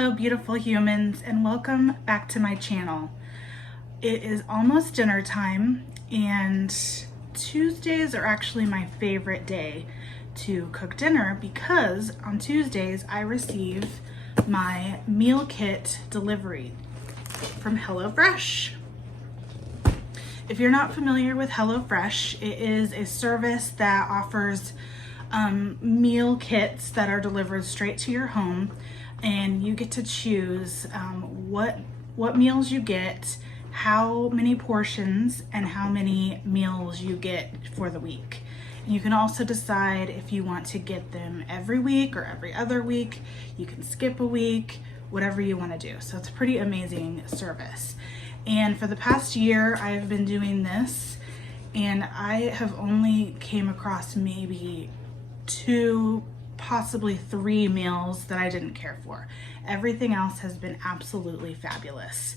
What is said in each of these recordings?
Hello beautiful humans, and welcome back to my channel. It is almost dinner time, and Tuesdays are actually my favorite day to cook dinner because on Tuesdays I receive my meal kit delivery from HelloFresh. If you're not familiar with HelloFresh, it is a service that offers meal kits that are delivered straight to your home, and you get to choose what meals you get, how many portions, and how many meals you get for the week. And you can also decide if you want to get them every week or every other week. You can skip a week, whatever you want to do. So it's a pretty amazing service. And for the past year, I've been doing this, and I have only came across maybe 2, possibly 3 meals that I didn't care for. Everything else has been absolutely fabulous.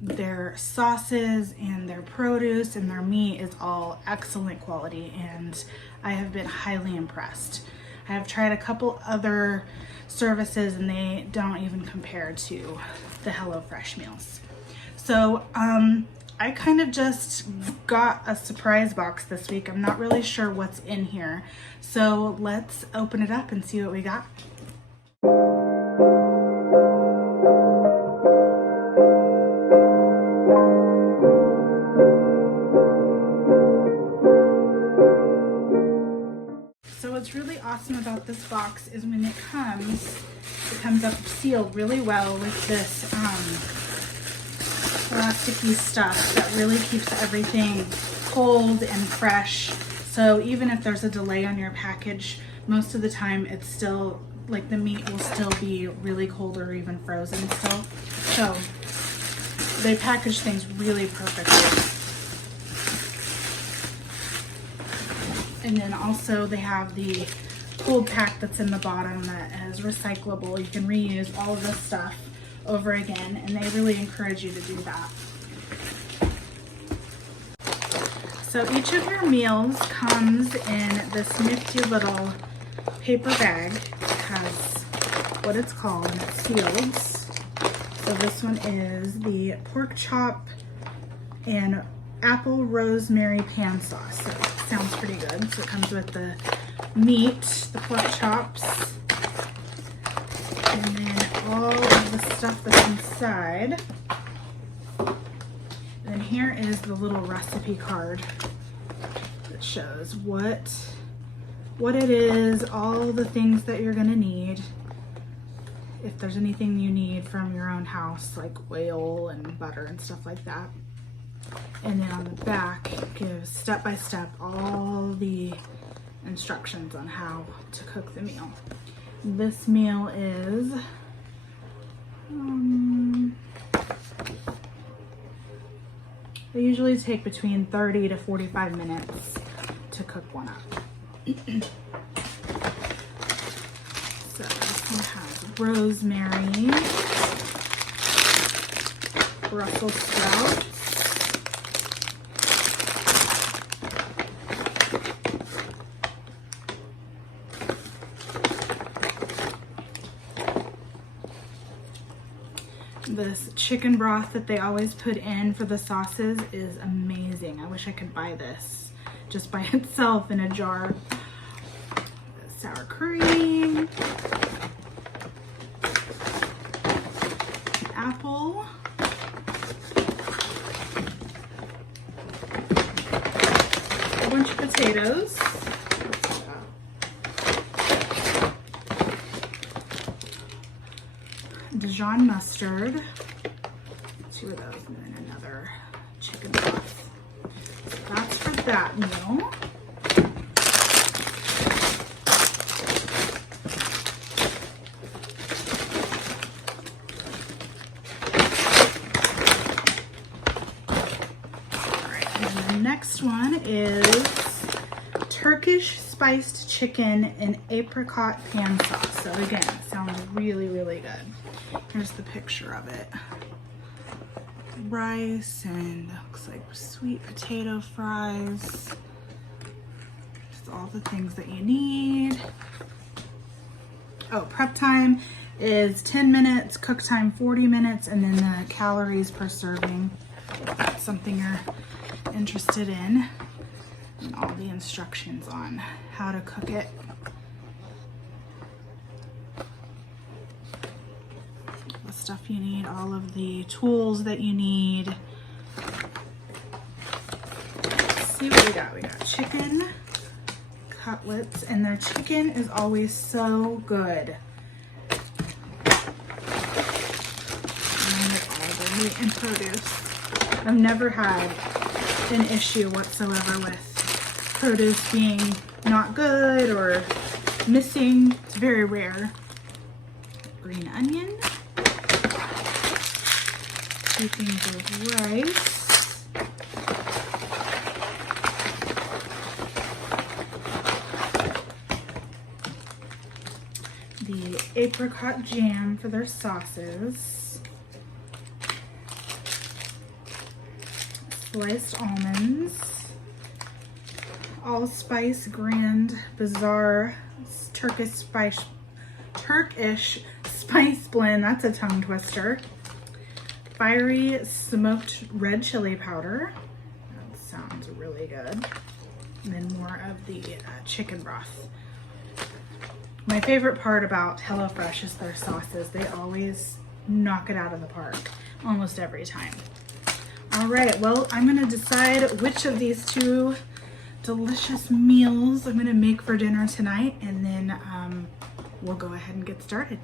Their sauces and their produce and their meat is all excellent quality, and I have been highly impressed. I have tried a couple other services and they don't even compare to the HelloFresh meals. So I kind of just got a surprise box this week. I'm not really sure what's in here. So let's open it up and see what we got. So what's really awesome about this box is when it comes up sealed really well with this plasticky stuff that really keeps everything cold and fresh. So even if there's a delay on your package, most of the time it's still, like, the meat will still be really cold or even frozen still. So they package things really perfectly. And then also they have the cold pack that's in the bottom that is recyclable. You can reuse all of this stuff over again, and they really encourage you to do that. So each of your meals comes in this nifty little paper bag. It has what it's called, and it's sealed. So this one is the pork chop and apple rosemary pan sauce. So it sounds pretty good. So it comes with the meat, the pork chops, and then all of the stuff that's inside. And then here is the little recipe card that shows what it is, all the things that you're gonna need. If there's anything you need from your own house, like oil and butter and stuff like that. And then on the back, it gives step by step all the instructions on how to cook the meal. This meal is they usually take between 30 to 45 minutes to cook one up. So this one has rosemary, Brussels sprouts, this chicken broth that they always put in for the sauces is amazing. I wish I could buy this just by itself in a jar. Sour cream, apple, a bunch of potatoes, Dijon mustard, 2 of those, and then another chicken broth. So that's for that meal. All right, and then the next one is Turkish spiced chicken and apricot pan sauce. So again, it sounds really, really good. Here's the picture of it. Rice and looks like sweet potato fries. Just all the things that you need. Oh, prep time. is 10 minutes, cook time 40 minutes, and then the calories per serving, if that's something you're interested in, and all the instructions on how to cook it. The stuff you need, all of the tools that you need. Let's see what we got. We got chicken cutlets, and the chicken is always so good. Meat and produce. I've never had an issue whatsoever with produce being not good or missing. It's very rare. Green onion. 2 things of rice. The apricot jam for their sauces. Sliced almonds, allspice grand bazaar Turkish spice blend. That's a tongue twister. Fiery smoked red chili powder. That sounds really good. And then more of the chicken broth. My favorite part about HelloFresh is their sauces. They always knock it out of the park almost every time. All right, well, I'm gonna decide which of these 2 delicious meals I'm gonna make for dinner tonight, and then we'll go ahead and get started.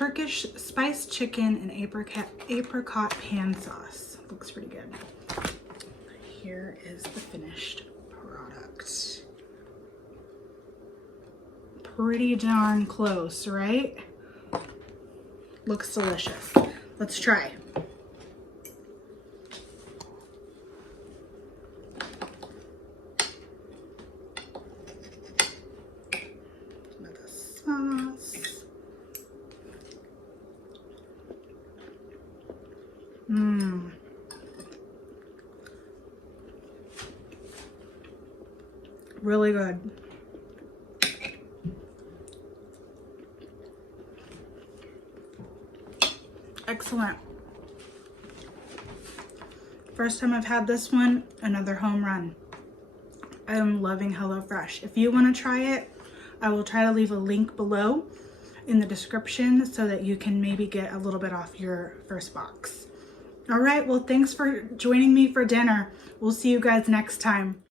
Turkish spiced chicken and apricot pan sauce. Looks pretty good. Here is the finished product. Pretty darn close, right? Looks delicious. Let's try. With the sauce. Mmm. Really good. Excellent. First time I've had this one, another home run. I am loving HelloFresh. If you want to try it, I will try to leave a link below in the description so that you can maybe get a little bit off your first box. All right, well, thanks for joining me for dinner. We'll see you guys next time.